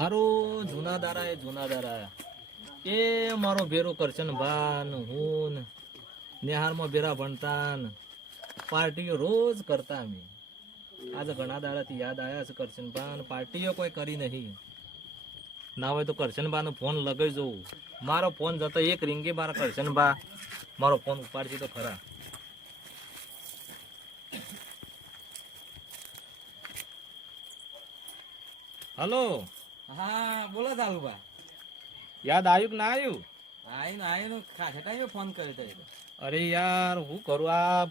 હારું જૂના દારા એ જૂના દારા એ મારો ભેરો કરશન ભાન, હું નિહારમાં ભેરા ભણતા પાર્ટીઓ રોજ કરતા અમે. આજે ઘણા દાડાથી યાદ આવ્યા છે કરશન ભાન. પાર્ટીઓ કોઈ કરી નહીં. ના હોય તો કરશનભાનો ફોન લગાવી જવું મારો ફોન જતો એક રીંગે મારા કરશનભા મારો ફોન ઉપાડશે તો ખરા. હલો. હા બોલો ચાલુભા યાદ આવ્યું કે ના આવ્યું આવીને આવીને ખાસા ટાઈમે ફોન કર્યો તો અરે યાર હું કરું આ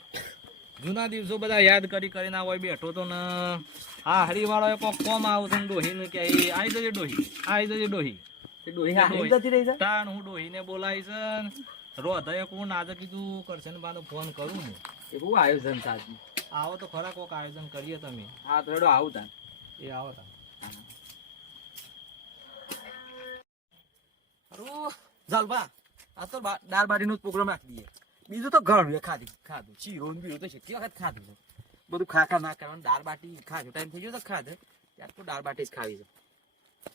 જૂના દિવસો બધા યાદ કરી કરીને આ હોય બેઠો તો ને. આ હરિવાળો કોક કોમ આવું ડોહી ને કે આવી જજે ડોહી આવી જજે ડોહી. તે ડોહી તાણ હું ડોહીને બોલાવીશ ને. રોધાએ કોણ આજે કીધું કરશે ને બાનો ફોન કરું ને. એવું આયોજન સાચું આવો તો ખરા કોક આયોજન કરીએ તમે. હા તો આવું એ આવો તા આ તો જ પ્રોગ્રામ રાખી દઈએ. બીજું તો ઘણું એ ખાધું ખાધું. ને બીરો તો કેટલી વખત ખાધું છે? બધું ખા ખા ના કરવાનું દાળ બાટી ખાધું. ટાઈમ થઈ ગયો તો ખાધે યાર તો દાળ બાટી જ ખાવી છે.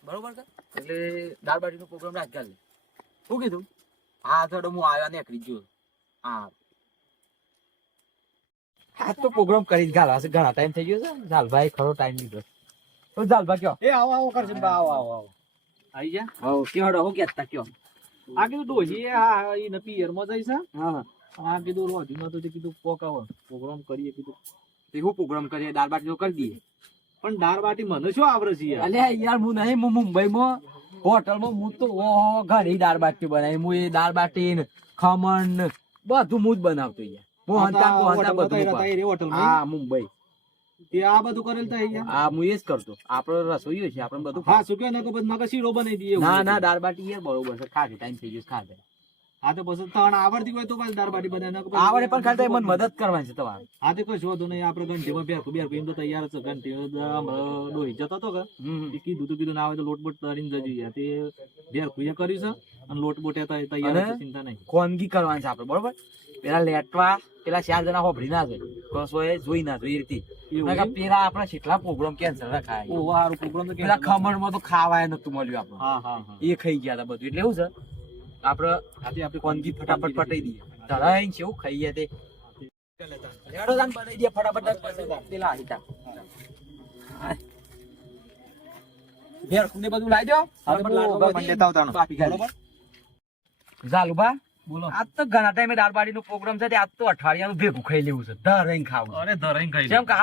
બરોબર કે એટલે દાળ બાટીનો પ્રોગ્રામ રાખી કાલે શું કીધું? હા થોડો હું આવ્યા નીકળી ગયો હા. હા તો પ્રોગ્રામ કરી જ ગાલા છે ઘણા ટાઈમ થઈ ગયો છે. ઝાલભાઈ ખરો ટાઈમ લીધો. તો ઝાલભા કયો? એ આવો આવો કરશે આવો આવો આવો. આવી જા હો કયો હો કેતા કયો. આ કીધું ડોહી હા પિયરમાં જાય છે? હા. હા આ કીધું રોધીમાં તો તે કીધું પોકાવો પ્રોગ્રામ કરીએ કીધું. તે હું પ્રોગ્રામ કરીએ? દાળ બાટી કરી દઈએ. પણ દાળ બાટી મને શું આવડે છે યાર? અલ્યા યાર હું નહીં હું મુંબઈમાં હોટલમાં હું તો ઓહો ઘણી દાળ બાટી બનાવી. હું એ દાળ બાટી ને ખમણ બધું હું જ બનાવતો યાર. હું હંતા હંતા બધું હા મુંબઈ. તે આ બધું કરેલ તો અહીંયા. હા હું એ જ કરતો આપડે રસોઈ છે આપણે બધું હા શું નકો પછી મગજ શીરો બનાવી દઈએ ના ના દાળ બાટી યાર બરોબર છે ખાધે ટાઈમ થઈ ગયો છે, હા તો પછી તને આવડતી હોય તો પાછી દાળ બાટી બનાવી નાખો આવડે પણ ખાલી મને મદદ કરવાની છે તમારે. હા તે કશું નહીં આપણે ઘંટીમાં બેરખું બેરખું એમ તો તૈયાર છે. ઘંટી ડોહી જતો હતો કે કીધું તો કીધું ના આવે તો લોટ બોટ તરીને જજો. યાર તે બેરખું એ કર્યું છે અને લોટ બોટ તૈયાર ચિંતા નહીં. કોનગી કરવાની છે આપણે બરોબર? પેલા લેટવા પેલા ચાર જણા હોભળી ના જાય. કસો એ જોઈ ના જોઈ રીતે? પેલા આપણા કેટલા પ્રોગ્રામ કેન્સલ રખાય ઓહો, હારું તો પેલા ખમણમાં તો ખાવાય નતું મળ્યું આપણે. હા હા હા. એ ખાઈ ગયા હતા બધું. એટલે એવું છે આપડે આજે આપણે કોનગી ફટાફટ પટાઈ દઈએ. ધરાઈ છે એવું ખાઈ ગયા તે બનાવી ફટાફટ પેલા ઘેર બધું લાવી દો. હા, તો ખાલી. ઝાલુબા બોલો. આજ તો ઘણા ટાઈમે દાળ બાટીનો પ્રોગ્રામ છે આજ તો અઠવાડિયાનું ભેગું ખાઈ લેવું છે. ધરાઈને ખાવું અરે ધરાઈને ખાઈ જેમ કે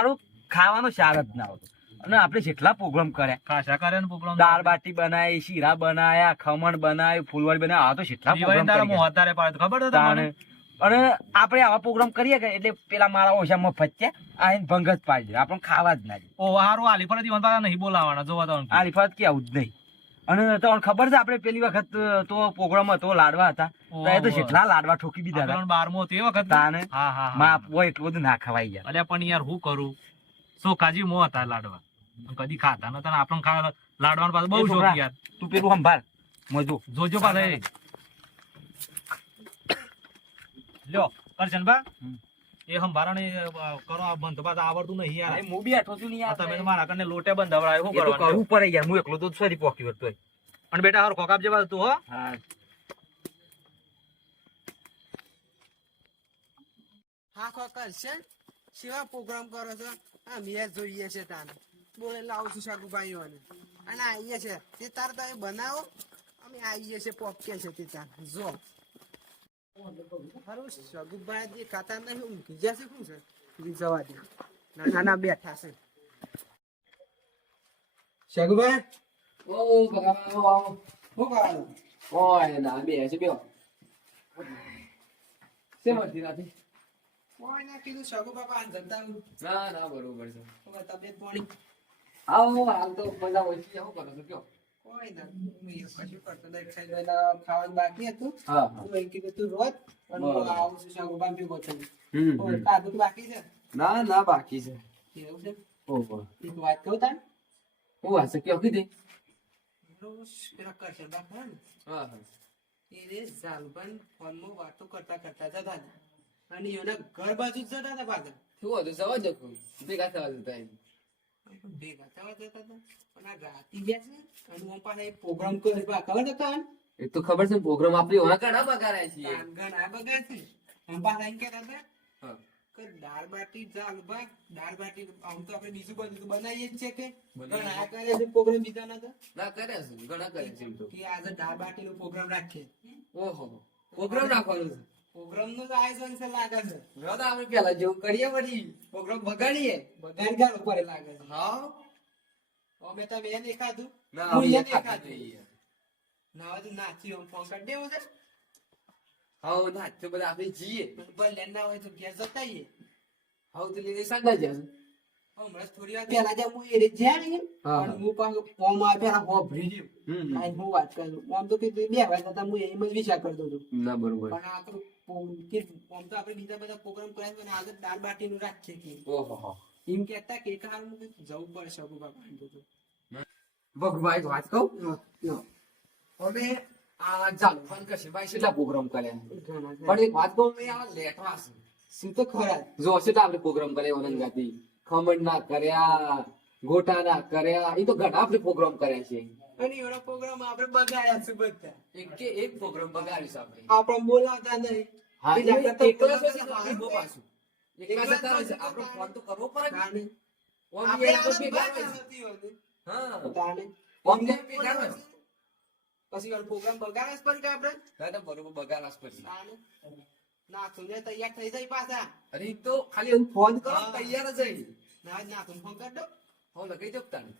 ખાવાનો શાર જ ના આવતો અને આપણે જેટલા પ્રોગ્રામ કર્યા. દાળ બાટી બનાવી શીરા બનાયા ખમણ બનાવ્યું ફૂલવાડી બનાવ્યા આ તો કેટલા પ્રોગ્રામ ખબર છે અને આપણે આવા પ્રોગ્રામ કરીએ કે એટલે પેલા મારા ઓછા મફત છે આ ભંગ જ પાડી દે આપણને ખાવા જ ના દે. ઓ હારું આલી પર નહીં બોલાવાના જોવા તો આ રિફાત કે આવું જ નહીં. અને તમને ખબર છે આપણે પેલી વખત તો પ્રોગ્રામ હતો લાડવા હતા. તો એ તો જેટલા લાડવા ઠોકી દીધા હતા. બારમો તે વખત તાને હા હા માં એટલું બધું ના ખવાઈ ગયા. અલ્યા પણ યાર હું કરું? સોખાજી મો હતા લાડવા. કદી ખાતા નતા આપણને ખા લાડવાનું પાછું બહુ શોખ યાર. તું પેલું સંભાળ. મજો જોજો પાછા લ્યો કરશન બા. હમ. એ સંભારણે કરો આ બંધ. બાદ આવડતું નહીં યાર. હું બી આઠો છું નહીં તમે મારા કને લોટે બંધાવડાય. શું કરવાનું? કરવું પડે યાર હું એકલો તો સોરી પોકી વળતો અને બેટા હાર ખોકાપ જેવા તું હો. હા. હા છે કરશે? સેવા પ્રોગ્રામ કરો છો? આ મેં જોઈએ છે તાને બોલે લાવું છું શાકુભાઈઓને. અને આવીએ છે. તે તાર તમે બનાવો. અમે આવીએ છે પોપકે છે તે તાર. જો. જે ખાતા નહીં ઊંઘી જશે શું છે? જવા દે. નાના ના બેઠા છે. શાકુભાઈ ઓ આવો. શું કરવાનું ઓય ના બે છે બેઓ શેમાંથી રાતી? કોઈ ના કીધું શાકુભાઈ પાંચ જતા ના ના બરોબર છે. તબિયત પાણી આવો હાલ તો મજા હોય છે શું કરો છો કયો? ખાવાનું બાકી હતું. કીધું તું રોજ પણ આવું છું શાકુભાઈ ભેગો બાકી છે? ના ના બાકી છે. એવું છે? ઓહો. એક વાત કહું હું હશે કયો કીધી? પેલા કરશે ખરા ને? હા હા. એને ઝાલભાઈ ફોનમાં વાતો કરતા કરતા જતા હતા. અને એના ઘર બાજુ જતા હતા પાછા. શું હતું? સવા જખું ભેગા થવા જતા એમ. ભેગા થવા જતા હતા. પણ આ રાતી બેસે અને હું પાછા પ્રોગ્રામ કરે ખબર છે એ તો ખબર છે પ્રોગ્રામ આપણે ઓના ઘણા બગાડ્યા છીએ કાન ગણ છે. અને પાછા એમ કહેતા હતા કે દાળ બાટી ચાલ બા દાળ બાટી આમ તો આપણે બીજું બધું બનાવીએ જ છે કે. બનાવીએ. કરે છે પ્રોગ્રામ બીજા ના ના કર્યા છે. ઘણા કરે છે કે આજે દાળ બાટી નો પ્રોગ્રામ રાખીએ. ઓહો. પ્રોગ્રામ રાખવાનો છે. પ્રોગ્રામનું તો આયોજન છે લાગે છે. હવે તો આપણે પેલા જેવું કરીએ પછી પ્રોગ્રામ બગાડીએ. બધાને ગાળ ઉપર લાગે છે. હા. અમે તમે એ નહીં ખાધું. ના હું એ નહીં ખાધું. ના હોય તો નાચી આમ ફોન કરી દેવું છે. હા ના તો બધા આપણે જઈએ. ભલે ના હોય તો ઘેર જતા આવીએ. હા તો લઈને સાંડા જશે થોડી વાર પહેલા જે હું એ જ્યાં ને હું પાછો ફોર્મ આ પહેલા હોભળી રહ્યો. અને હું વાત કરું આમ તો કીધું બે વાર થતા હું એમ જ વિચાર કરતો હતો. ના બરોબર. પણ આ તો પો- તો આપણે બીજા બધા પ્રોગ્રામ કર્યા છે અને આજે દાળ બાટીનું રાખીએ કે. ઓહો એમ કહેતા કે એક હું જવું પડશે. એક વાત કહું? અમે આ ચાલો ફોન કરશે ભાઈ કેટલા પ્રોગ્રામ કર્યા? છે. પણ એક વાત કહું મેં આ લેટવા શું તો ખરા જ. હશે તો આપણે પ્રોગ્રામ કર્યા ઓનંગાથી ખમણ ના કર્યા ગોટા ના કર્યા એ તો ઘણા આપણે પ્રોગ્રામ કર્યા છે. અને એનો પ્રોગ્રામ આપણે બગાડ્યા છે બધા. એક કે એક પ્રોગ્રામ બગાડીશ આપણે. આપણે બોલાવતા નહીં. હા એકલા છે તો આપણે બહુ પાછું. એકલા જતા છે આપણો ફોન તો કરવો પડે ને. તાણે. ઓમ એ લોકો આનંદ ભેગા છે. હા. તાને ઓમ ને ભેગા હોય છે. પછી પ્રોગ્રામ બગાડ્યા કે આપણે? ના, ના, બરોબર બગાડાશ પછી. તાણે. નાથું ને તૈયાર થઈ જાય પાછા. અરે તો ખાલી હું ફોન કરો. તૈયાર જ ના નાથું ફોન કરી દો. હું લગાઈ દઉં તાને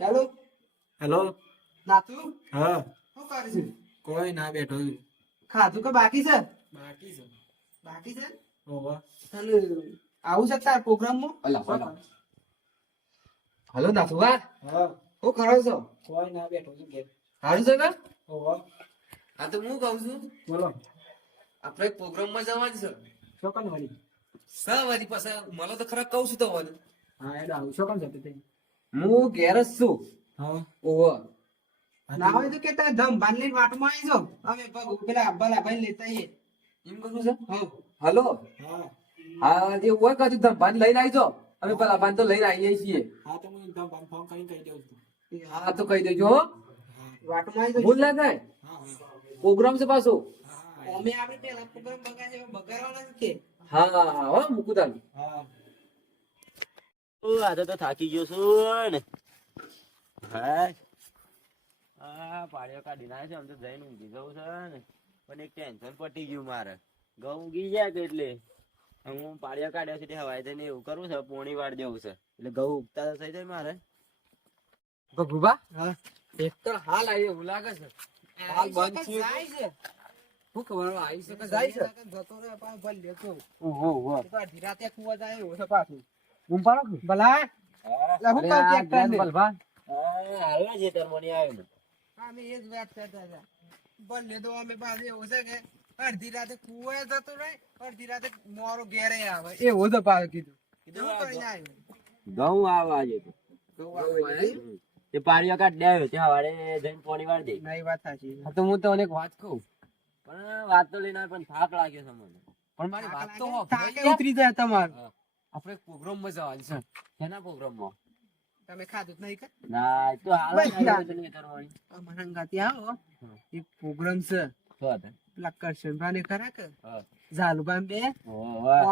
હેલો. હેલો નાથું હા. શું કરે છે? કોઈ ના બેઠો છું. ખાધું કે બાકી છે? બાકી છે. બાકી છે? ઓહો. અને આવું છે તાર પ્રોગ્રામમાં? અલા, અલા. હલો નાથુભા હા. શું કરો છો? કોઈ ના બેઠો છું ઘેર. સારું છે ને? હા તો હું કહું છું? બોલો. આપણે એક પ્રોગ્રામમાં જવાનું છે. શોકન વાળી. સા વાળી પાસે મને તો ખરા કહું છું તો મને હા એટલે આવું શોકન જતી તે હું ઘેર જ છું. હા. ઓવો ના હોય તો કે તમે ધમ બાંધલી વાટમાં આવી જાઓ. અમે પગ પેલા ભલા ભાઈ લેતા આવીએ. એમ કહું છે હા. હલો? હા. હા જે હોય ધમ બાંધ લઈને આવીજો અમે પેલા બાંધ તો લઈને આવીએ છીએ. હા તો હું ધમ બાંધ ફોન કરીને કહી દઉં છું. હા તો કહી દેજો હો. ભૂલ ના થાય. હા. હા પ્રોગ્રામ છે પાછો. અમે આપણે પેલા પ્રોગ્રામ બગાડે બગાડવાના જ હા હા હા મૂકું તારું. આજે તો થાકી ગયો છું ને. હા. આ પાડ્યો કાઢી ના છે આમ તો જઈને ઊંઘી જવું છે ને. પણ એક ટેન્શન પટી ગયું મારે. ઘઉં ઊંઘી જાય કે એટલે. હું પાડ્યા કાઢ્યા સુધી હવાય થઈને એવું કરવું છે પોણી વાર જવું છે. એટલે ઘઉં ઉગતા થઈ જાય મારે. ભગુભા? હા. એક તો હાલ આવી એવું લાગે છે. હાલ બંધ છે. શું ખબર આવી શકે જાય છે. જતો રહે પાછો ભલે લેતો ઓહો ઓહો તો અડધી રાતે કૂવા જાય એવો છે પાછું. હું પાડો કે? ભલા? લે હું કહું ટ્રેક્ટર ને. બલભા. આવ્યો જે તરમોની આવ્યો ને. અમે એ જ વાત કરતા હતા. ભલે તો અમે પાસે એવું છે કે અડધી રાતે કુવા જતો રહે અડધી રાતે મોરો ઘેરે આવે. એવો તો પાછો કીધું. કરીને આવ્યો. ઘઉં આવે આજે તો. હમ. તે પાડ્યો કાઢ દેવ્યો તે હવારે જઈને પોણી વાર દે. નહીં વાત સાચી હા તો હું તને એક વાત કહું. પણ વાત તો લઈને પણ થાક લાગ્યો છે મને. પણ મારી વાત તો હો, ઉતરી જાય તમાર. આપણે પ્રોગ્રામમાં જવાનું છે. કેના પ્રોગ્રામમાં તમે ખાધું જ નહીં કે? ના તો હાલ નહીં કરવાની આવ્યો અમારા અંગાથી આવો એક પ્રોગ્રામ છે? પેલા કરશનભાઈ ને ખરા કે? ઝાલુભાઈ બે.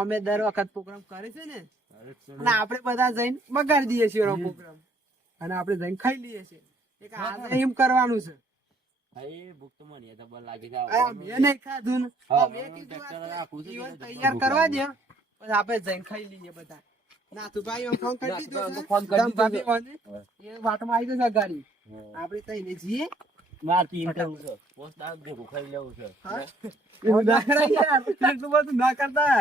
અમે દર વખત પ્રોગ્રામ કરે છે ને. આપડે આપણે બધા જઈને બગાડી દઈએ છીએ પ્રોગ્રામ અને આપણે જઈને ખાઈ લઈએ છીએ. એક આજે એમ કરવાનું છે. એટલે તૈયાર કરવા દે. આપણે જઈને ખાઈ લઈએ બધા. કરી. ફોન કરી દીધો. એ વાટમાં આવી જશે ગાડી આપણે તઈને જઈએ. છે. પોસ્ટ લેવું છે. એવું ના. યાર. એટલું બધું ના કરતા.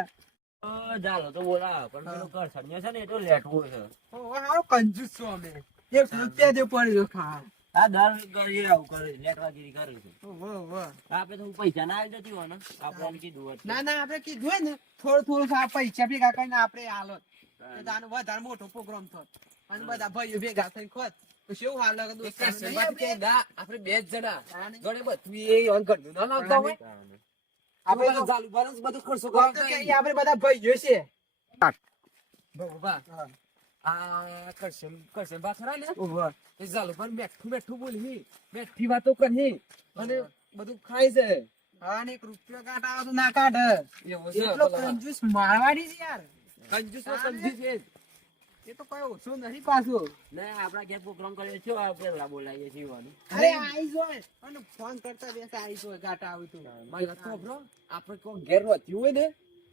તો બોલા પણ પેલો કરસણીયો છે ને એ લેટવો છે. ઓહો, હારો કંજૂસ છો અમે. એક રૂપિયા જે પડ્યો ખા આ દર ઘડીએ આવું કરે લેટવાગીરી કરે છે. ઓહો, ઓહો. આપડે તો પૈસા ના આવી જતી હોય ને આપણે કીધું ના ના આપણે કીધું હોય ને થોડું થોડું પૈસા ભેગા કરીને આપણે હાલો. તો વધારે મોટો પ્રોગ્રામ અને બધા ભાઈઓ ભેગા થઈને ખોત. હાલ? ના, બે જ જણા. જોડે બધું એ ઓન ઘરનું ના લાવતા હોય. આપણે ખર્ચો આપણે બધા ભાઈઓ છે. હા. આ કરશન કરશન બા ખરા ને? ઊભા. એ જાલુબાન બેઠું બેઠું બોલી બેઠી વાતો કરી અને બધું ખાય છે હા એક રૂપિયો કાઢ તો ના કાઢ. એટલો કંજૂસ મારવાડી છે યાર. કંજૂસ કંજૂસ છે એ તો કઈ ઓછો નથી પાછો. ને આપડા ઘેર પ્રોગ્રામ કર્યો છે આ બોલાવીએ છીએ અરે આઈ જોય અને ફોન કરતા બેસ આઈ જોય ગાટા આવે તો. મારી તો સાંભળો. આપણે કોક ઘેર રોધ્યું હોય ને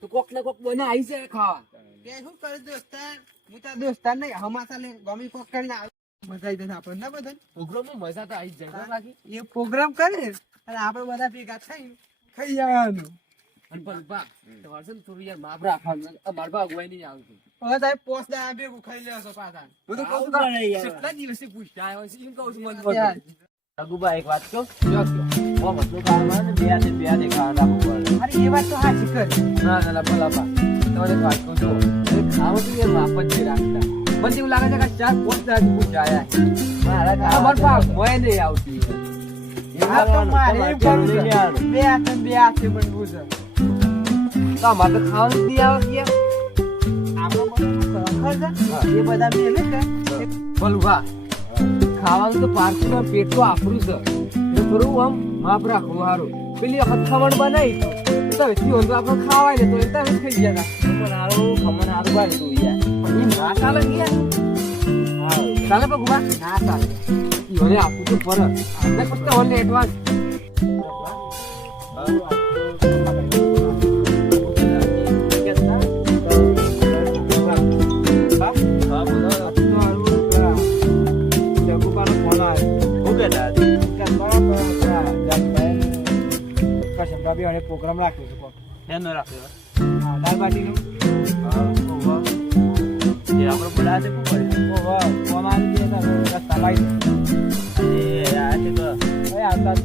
તો કોક ને કોક બને આવી જાય ખાવા. કે શું કરે દોસ્તાર હું તાર દોસ્તાર નહીં હમાસા લે ગમી કોક કરીને મજા આવી જશે આપણને ના બધાને પ્રોગ્રામમાં મજા તો આવી જાય બાકી એ પ્રોગ્રામ કરે અને આપણે બધા ભેગા થઈ ખાઈ જવાનું. અને પણ તમારે છે ને થોડું યાર માપ રાખવાનું અમારે અગવાઈ નહીં આવતું. હવે તારે પોસ દાડા ભેગું ખાઈ લેશો પાછા. હું તો કહું છું કેટલા દિવસથી પૂછતા આવ્યો છે એમ કહું છું મને. રઘુબા એક વાત કહું. બધું ખાવાનું બે હાથે બે હાથે ખાવાનું રાખવું પડે. અરે એ વાત તો સાચી કરી. ના ના ના ભલા તમારે એક વાત કહું છું એ વાપસ નહીં રાખતા. મને એવું લાગે છે કે ચાર પાંચ દાડાથી પૂછ્યા મારા નહીં આવતી. છે. બે હાથે બે હાથે બનવું છે. તો અમારે તો ખાવાનું નહીં આવે કે છે? એ બધા મેલે છે. ભલું ખાવાનું તો પેટ તો આપણું છે. થોડું આમ માપ રાખવું સારું. પેલી વખત ખમણ બનાવી. તો તો આપણે ખાવાય ને તો એ તમે ખાઈ ગયા હારું, ખમણ હારું બાળી તું યાર. પણ એ ના ચાલે ને યાર ચાલે પણ ગુબા ના ચાલે ઈવોને આપવું તો પર આપણે ફક્ત ઓનલી એડવાન્સ? પ્રોગ્રામ રાખ્યો છે. એનો રાખ્યો. હા, દાળ બાટીનું. હા. એ આપણે બોલાવે છે કર્યું? ઓહો, ફોન આવી ગયો તો રસ્તા લાવી એ આ છે તો. એ આવતા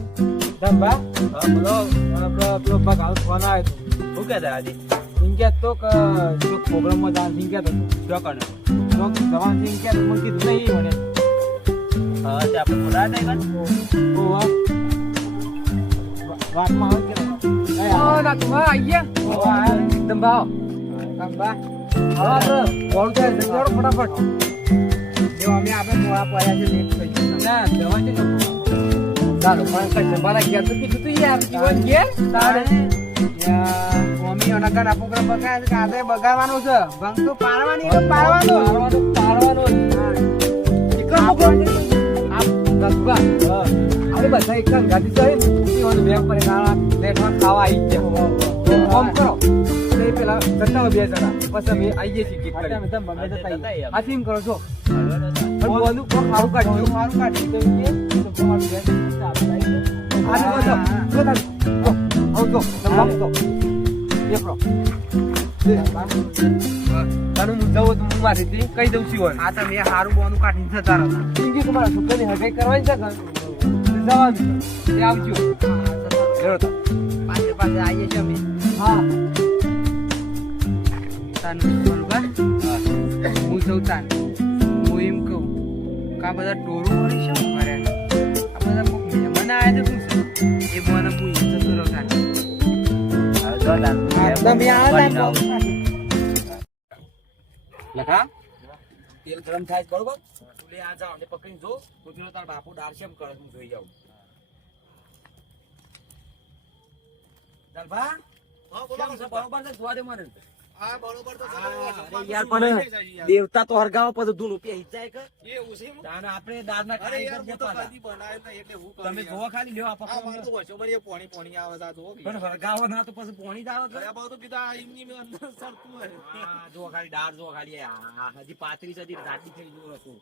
ધંભા હા, બોલો. પેલો પેલો ભગાવ ફોન આવ્યો શું કહેતા હતી? હતો ઇન જો પ્રોગ્રામમાં જવાનું છે, ઇન કહેતો હતો. શું કરવાનું? જો જવાનું છે, ઇન મને કીધું નહીં મને હા, તે આપણે ઓહો. વાતમાં આવે કે એ ઓ આ- ના તુમા આઈએ ઓહો, આ એકદમ ભાવ ધંભા હા આપણે મોડું થાય છે ફટાફટ જો અમે આપણે મોડા પડ્યા છે લેટ થઈ ગયું ના જવા છે ચાલો પણ કઈ મારા ઘેર તો કીધું તું યાર જીવન તારે મમ્મી અનગર આપો પ્રોગ્રામ બગાડે કે આજે બગાડવાનું છે ભંગ તો પાડવાની પાડવાનું પાડવાનું આ આપણે બધા એક ગાડી જઈ જીવન પર લેટમાં ખાવા આવી ગયા. ફોન કરો. એ પેલા જતા બે જણા. પછી અમે આવીએ છીએ ગીત કરી તમે તમે જતા જતા આ થીમ કરો છો હવે નતા. પણ બોનું કોક સારું કાઢજો મારું કાઢી તો કે તો તમારું છે, આપણે આવી જાઓ. આજે બધો જો તાર. જો આવજો નમક તો એકલો તારું હું તો હું મારી કહી દઉં છું આ તમે હારું બોનું કાઢી જતા રહો પિંકી તમારા છોકરાની હગાઈ કરવાની છે છે. તે આવજો. પાછે પાછે આવીએ છીએ અમે. હા. હું જઉં તાન હું એમ કહું કે આ બધા ટોરું વળી શું કરે આ બધા કોક મહેમાન આવ્યા છે શું છે? એ મને હું એમ જતો રહું. તાન તમે. લખા? તેલ ગરમ થાય બરોબર? તું લે આ જાવ ને પકડીને જો તો પેલો તાર બાપુ ડારશે એમ કરે હું જોઈ આવું. ચાલ ભા કેમ છે? બરોબર છે? જોવા દે મને. તો દેવતા તો હરગાવા પછી ધૂનું પેહી જાય કે? આપણે તો હું કરું તમે જોવા ખાલી લેવા તો પોણી પોણી આવે પણ. હરગાવો ના તો પછી પોણી જ આવે પાછું કીધું એમની અંદર સરતું હોય. જો ખાલી ડાળ જો ખાલી આ હજી પાંત્રીસ હજી રાતી થઈ ગયું હતું.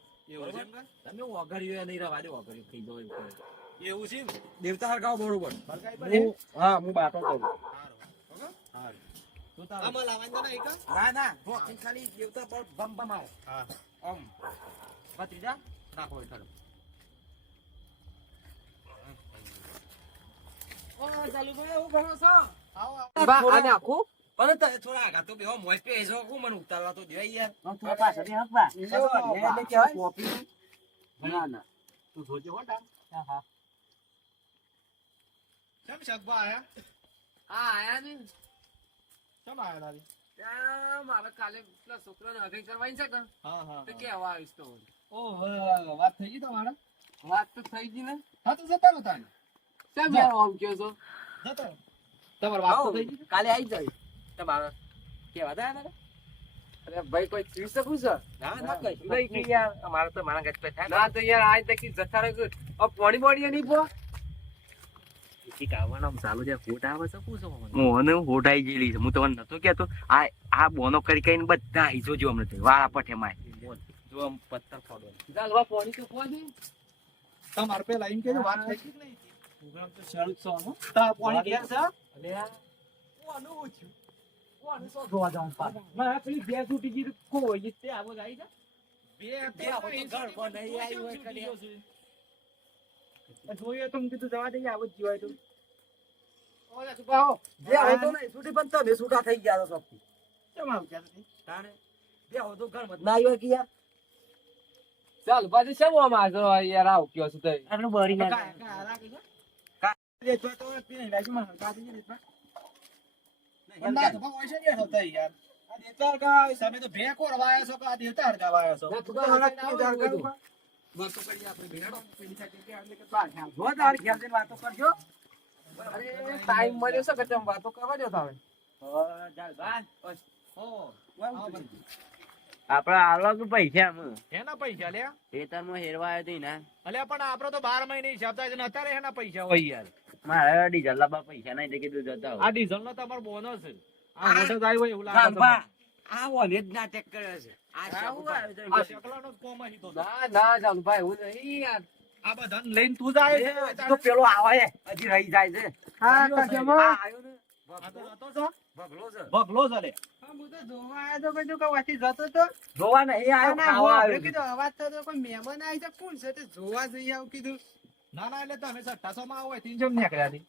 તમે ઓગળ્યું નહીં રવા દે ઓગળ્યું થઈ ગયું એવું છે દેવતા હરગાવો બરોબર. હું હા બાટો કરું? તું. આમાં લાવવાની નહીં કાં? ના ના જો ખાલી દેવતા પર બમ બમ આવે હા. ઓમ ભત્રીજા નાખો એ ઓ ચાલુ ભાઈ એવું છો આવો, આવો. આને આખું પણ તમે થોડા આગા તો બેહો મોજ પે જો હું મને ઉતારવા તો દેવાય યાર થોડા પાછળ હક બા. એટલે કેવાય કોપી ના, ના. તું જોજે હો ડાળ. હા હા કેમ શકભા આયા? હા આયા ને કેમ આવ્યા તારી? ત્યાં મારે કાલે પેલા છોકરાને હગે કરવાની છે કે? હા હા તો કેવા આવીશ તો ઓહો વાત થઈ ગઈ તમારે? વાત તો થઈ ગઈ ને. હા તો જતા રહો તાને કેમ યાર આમ કહો છો? જતા તમારે વાત તો થઈ ગઈ કાલે આવી જાય તમારે કેવા તા ને અરે ભાઈ કોઈ ચીજ શકું છે? ના ના કશું નહીં કે યાર અમારે તો મારા ગજ પે થાય ના. તો યાર આજ તક જતા રહ્યો કે પોડી પોણી બોડી નહીં પો ઠીક આવવાનો ચાલુ છે ફોટ આવે છે પૂછો ગયેલી છે. હું તમને નતો કેતો આ આ બોનો કરી કરીને બધા આઈ જોજો હમણાં વાળા પઠે માય. જો આમ પથ્થર ફોડો. ચાલ હવે પોણી તો પો દે. તમારે પેલા એમ વાત થઈ કે નહીં? પ્રોગ્રામ તો શરૂ જ હો. તા પાણી ઘેર છે? અલે આ. ઓછું કોનું સો જોવા જાઉં પાછ મારા પેલી બે તૂટી ગઈ કોઈ તે આવો જાય છે બે બે આવો તો ઘર પર નહીં આવી હોય કલ્યા. જોઈએ તો કીધું જવા દઈએ આવો જ જીવાય તો. બે હોય તો નહીં છૂટી પણ તમે છૂટા થઈ ગયા છો સૌથી કેમ આવું ક્યાં તાણે બે હોય ઘર મત ના આવ્યો કે યાર ચાલ પાછી શેમ આમ યાર આવ કયો છું તઈ. આપણે બરી ના કા- કા રાખી છે? દેખવા તો પીને લાગી માં કાઢી દે દેખવા પણ ના તો ભાવ હશે ને હોતા યાર. આ દેતાર કા તમે તો ભે કોરવાયા છો કે દેતાર ગાવાયા છો? ના, તું બધું. વાતો કરીએ આપણે ભેગાડો પેલી સાઈડ કે આપણે કે બહાર જાઓ. જો તાર ઘેર જઈને વાતો કરજો. અરે ટાઈમ મળ્યો છે કે તેમ વાતો કરવા દો તમે આપડે આલો કે પૈસા એના પૈસા લે ખેતરમાં હેરવા આવ્યો હતી ને અલ્યા પણ આપડે તો બાર મહિને હિસાબ થાય છે અત્યારે એના પૈસા હોય યાર. મારે ડીઝલ લાવવા પૈસા નહીં કીધું જતા આ ડીઝલ નો તમારો બોનસ આ મોટો જાય હોય એવું લાગે આ વને જ નાટક છે. આ આવું શાકભાજી. આ શકલાનો કોમ અહીં તો. ના ના ચાલુ ભાઈ હું નહીં યાર. આ બધાને લઈને તું જાય છે. તો પેલો આવે છે હજી રહી જાય છે. હા, ને. તો જતો છો? ભગલો છે. છે તો જોવા આયો તો કીધું કે વાંચી જતો તો. જોવા નહીં આવ્યો ના, ના, કીધું અવાજ થતો કોઈ મહેમાન આવી છે કોણ છે તે જોવા જઈ આવું કીધું. ના ના એટલે તમે સટ્ટાસો માં આવો એથી જેમ નીકળ્યા હતી.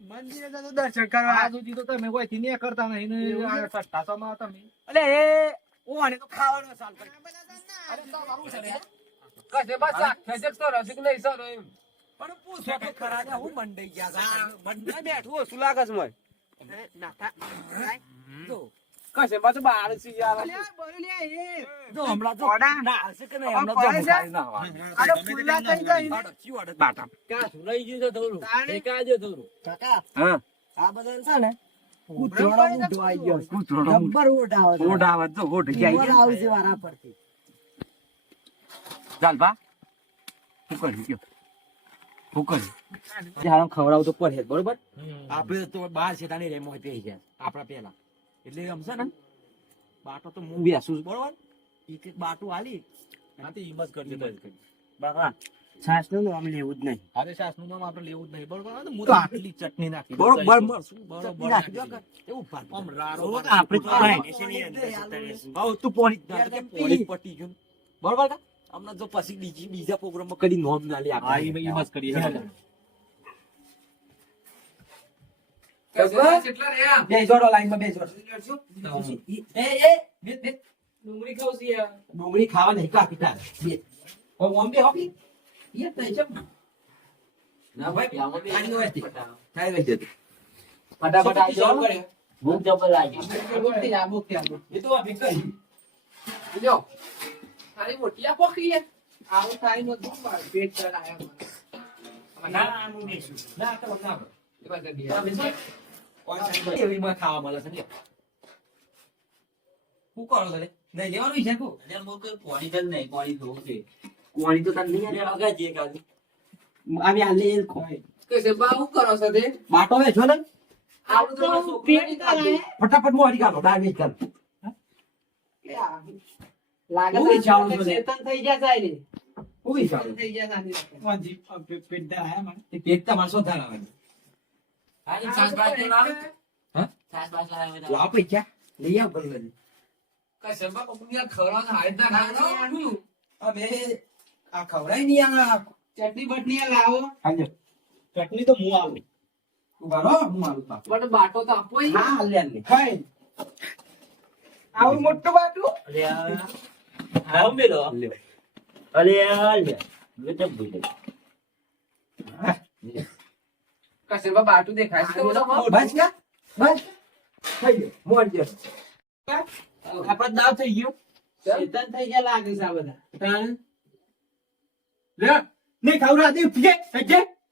મંદિરે જતો દર્શન કરવા. આ સુધી તો તમે કોઈ થી નહીં ને એવું આ સટ્ટાસો માં તમે. અલે એ ઓને તો ખાવાનો સાલ અરે તમારું છે લે. કશે બસ આ ખેજક તો રસિક નહીં સર એમ. પણ પૂછો તો ખરા હું મંડાઈ ગયા છે મંડાઈ બેઠો શું લાગે છે મને? જો. કશે પાછું બહાર સી યાર એ. જો હમણાં તો ના હશે કે નહીં? હમણાં તો ના. આનો ખુલ્લા થઈ. બાટો, ચિયો અડદ બાટા. ક્યાં સુરાઈ ગયું છે થોડું તાણે. ઠેકાજો થોડું હા. આ બધા છે ને ઊંધો આઈ ગયો ઊંધો. જબ્બર. ઓઢ આવે તો ઉડ જાય. છે વારા પરથી. ચાલ બા. શું કર્યું? કયો શું કર્યું? જાણો ખવડાવ તો પડે બરોબર? આપણે તો બાર છે રેમો પી જાય આપણા પેલા. એટલે આમ ને? બાટો તો હું બેસું બરોબર? એક એક બાટું હાલી હા હિંમત કરજો તો. બરાબર છાશનું નામ લેવું જ નહીં. અરે સાસનું નામ આપણે લેવું જ નહીં બરોબર? તો હું તો આટલી ચટણી નાખી. બરોબર શું બરોબર નાખી દો એવું ભાર આમ રારો આપણે તો તું પોણી જ ના યાર, કે પી. પોણી પટી ગયું. બરોબર કા હમણાં તો પછી બીજી બીજા પ્રોગ્રામમાં કદી નોમ ના લે હા ઈ મસ્ત કરીએ બે જોડો લાઈનમાં બે જોડો એ એ બે બે ડુંગળી ખાવ છે ડુંગળી ખાવા નહીં કાપી તારે બે. ઓ ઓમ હોપી. એ તઈ છે ના ભાઈ તારી હોય તે તારી હોય ફટાફટ આવી જાઓ. કરે ભૂખ જબર લાગી. આ, આ. એ તો અભી કરી જો તારી મોટી આ પકડી યાર આવું થાય નતું મારું પેટ ચડાયા મને. ના હું બેસું ના તો ના એ બાજુ દે. કોણ છે? કોઈ એવી માં ખાવા મળે છે ને? શું કરો છો લે નહીં લેવાનું છે કો પાણી તો નહીં પાણી તો છે. કોણી તો તને નહીં વાગ્યા જે કાજુ આવી આ લે કશે બા હું કરો છો તે? બાટો વેચો ને? આપણું તો પેટ ખાધી. ફટાફટ મોરી કાઢો ડાળ વેચ કર લે આ. લાગે હું વિચારું છું? ચેતન થઈ ગયા સાહેબ હું વિચારું થઈ ગયા સાહેબ. તે પેટ તમારે શું ધરાવે હાલી છાસ બાજ તો લાવ. હા? છાસ બાજ લાવ્યો લાવ પૈસા લઈ આવ ભલે કશે બા પકડી યાર ખવડાવવાનું હારી ના ખાવાનું. અમે આ ખવડાય નહીં આ ચટણી બટણી લાવો. હાજો ચટણી તો હું આવું. ઊભા હું પણ બાટો તો આપો ઈ. હા લે લે. ખાઈ આવું મોટું બાટું અરે બાટું દેખાય છે તો બોલો હો. બસ કા બસ થઈ ગયો. મોડ ગયો. આપણે દાવ થઈ ગયું. શેતાન થઈ ગયા લાગે છે આ બધા. નહીં ખવરા દે થઈ જાય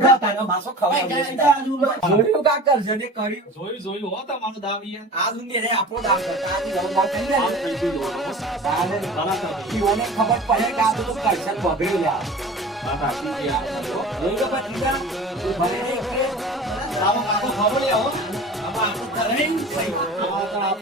તારો માસો જોયું કા કરશે ને કર્યું? જોયું જોયું હો તમારું દાવ યાર આ દુનિયા રે આપણો દાવ કરતા આ નવો દાવ કરી દે તારે ખબર પડે કે આ બધું કરશન બગડ્યું લે જોઈ લો પછી જા. ભલે નહીં આવો કાકો ખબર લે હો. આપણું આપણે